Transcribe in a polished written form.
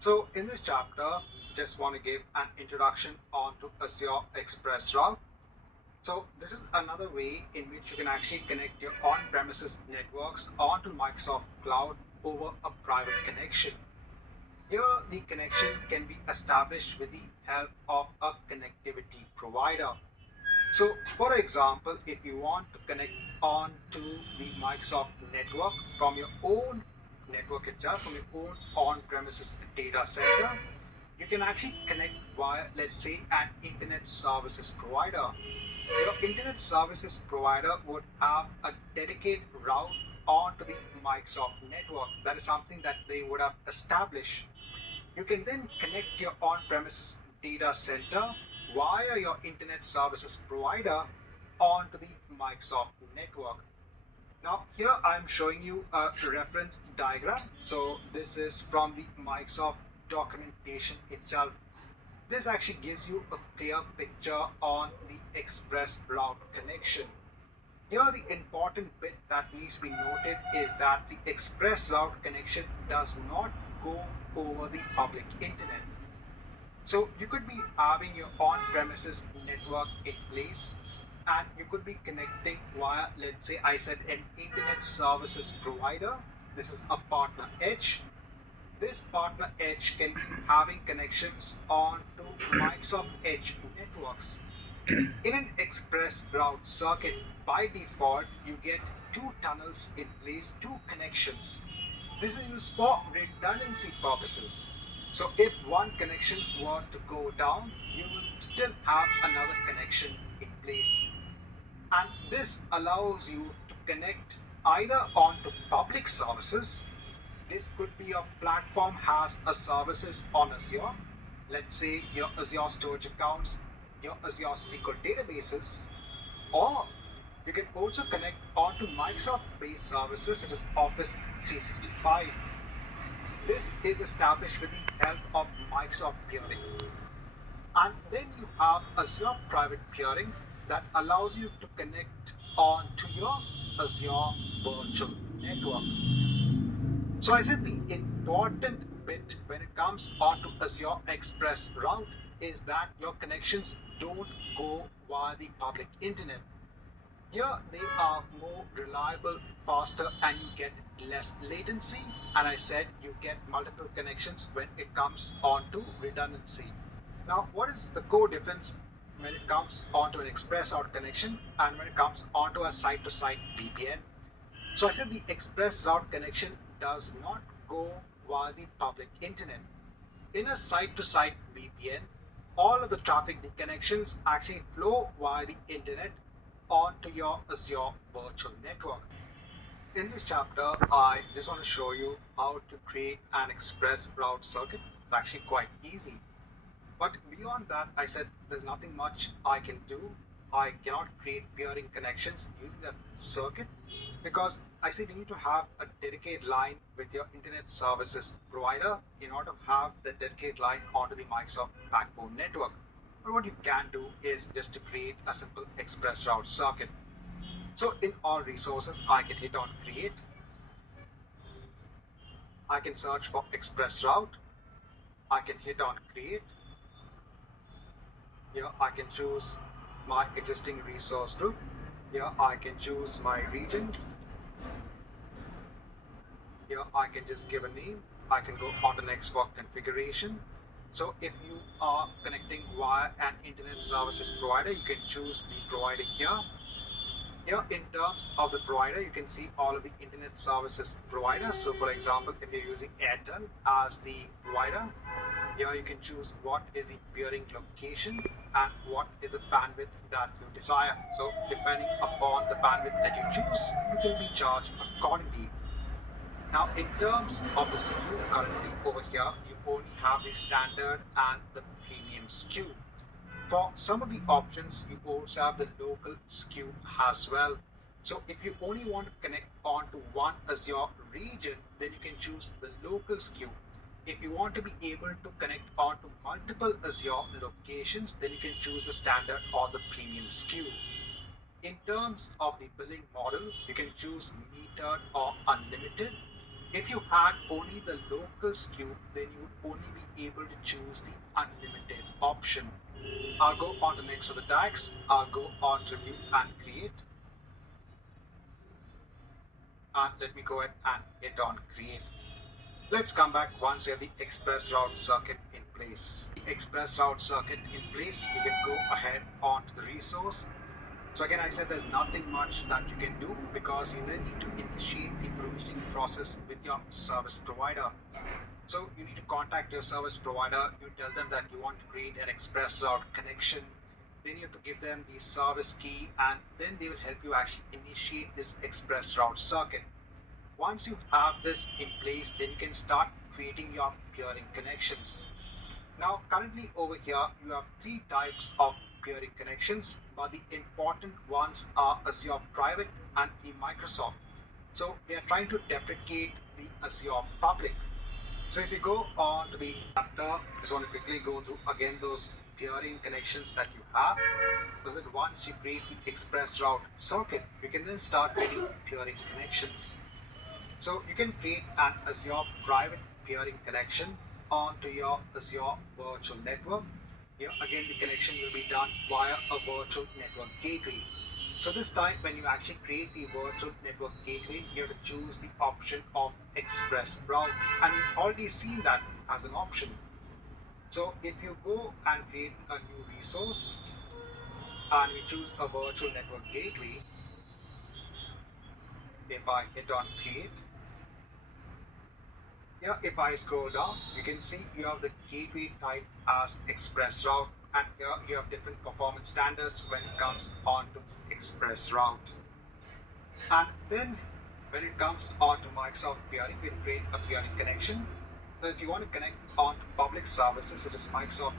So in this chapter, just want to give an introduction onto Azure Express Route. So this is another way in which you can actually connect your on-premises networks onto Microsoft Cloud over a private connection. Here, the connection can be established with the help of a connectivity provider. So, for example, if you want to connect on to the Microsoft network from your own network itself, from your own on-premises data center, you can actually connect via, let's say, an internet services provider. Your internet services provider would have a dedicated route onto the Microsoft network. That is something that they would have established. You can then connect your on-premises data center via your internet services provider onto the Microsoft network. Now here I'm showing you a reference diagram. So this is from the Microsoft documentation itself. This actually gives you a clear picture on the express route connection. Here the important bit that needs to be noted is that the express route connection does not go over the public internet. So you could be having your on-premises network in place and you could be connecting via, let's say I said an internet services provider. This is a partner edge. This partner edge can be having connections on to Microsoft Edge networks. In an express route circuit, by default, you get two tunnels in place, two connections. This is used for redundancy purposes. So if one connection were to go down, you will still have another connection in place. And this allows you to connect either onto public services. This could be your platform has a services on Azure. Let's say your Azure storage accounts, your Azure SQL databases, or you can also connect onto Microsoft-based services such as Office 365. This is established with the help of Microsoft peering. And then you have Azure private peering that allows you to connect on to your Azure virtual network. So I said the important bit when it comes onto Azure Express route is that your connections don't go via the public internet. Here they are more reliable, faster, and you get less latency. And I said you get multiple connections when it comes onto redundancy. Now, what is the core difference when it comes onto an express route connection and when it comes onto a site-to-site VPN? So I said the express route connection does not go via the public internet. In a site-to-site VPN, all of the traffic, the connections actually flow via the internet onto your Azure virtual network. In this chapter, I just want to show you how to create an express route circuit. It's actually quite easy. But beyond that, I said there's nothing much I can do. I cannot create peering connections using that circuit because I said you need to have a dedicated line with your internet services provider in order to have the dedicated line onto the Microsoft backbone network. But what you can do is just to create a simple express route circuit. So in all resources, I can hit on create. I can search for express route. I can hit on create. Here I can choose my existing resource group. Here I can choose my region. Here I can just give a name. I can go on the next for configuration. So if you are connecting via an internet services provider, you can choose the provider here. Here in terms of the provider, you can see all of the internet services providers. So for example, if you're using Airtel as the provider, here you can choose what is the peering location and what is the bandwidth that you desire. So depending upon the bandwidth that you choose, you can be charged accordingly. Now in terms of the SKU currently over here, you only have the standard and the premium SKU. For some of the options, you also have the local SKU as well. So if you only want to connect onto one Azure region, then you can choose the local SKU. If you want to be able to connect onto multiple Azure locations, then you can choose the standard or the premium SKU. In terms of the billing model, you can choose metered or unlimited. If you had only the local SKU, then you would only be able to choose the unlimited option. I'll go on to next for the tags. I'll go on to review and create. And let me go ahead and hit on create. Let's come back once we have the express route circuit in place. The express route circuit in place, you can go ahead onto the resource. So again, I said there's nothing much that you can do because you then need to initiate the provisioning process with your service provider. So you need to contact your service provider. You tell them that you want to create an express route connection. Then you have to give them the service key and then they will help you actually initiate this express route circuit. Once you have this in place, then you can start creating your peering connections. Now, currently over here, you have three types of peering connections, but the important ones are Azure Private and the Microsoft. So they are trying to deprecate the Azure Public. So if you go on to the chapter, just want to quickly go through again those peering connections that you have. So that once you create the express route circuit, you can then start getting peering connections. So you can create an Azure private peering connection onto your Azure virtual network. Here again the connection will be done via a virtual network gateway. So this time when you actually create the virtual network gateway, you have to choose the option of express route and you've already seen that as an option. So if you go and create a new resource and we choose a virtual network gateway, if I hit on create, yeah, if I scroll down, you can see you have the gateway type as express route, and here you have different performance standards when it comes on to express route. And then when it comes on to Microsoft peering, we create a peering connection. So if you want to connect on to public services such as Microsoft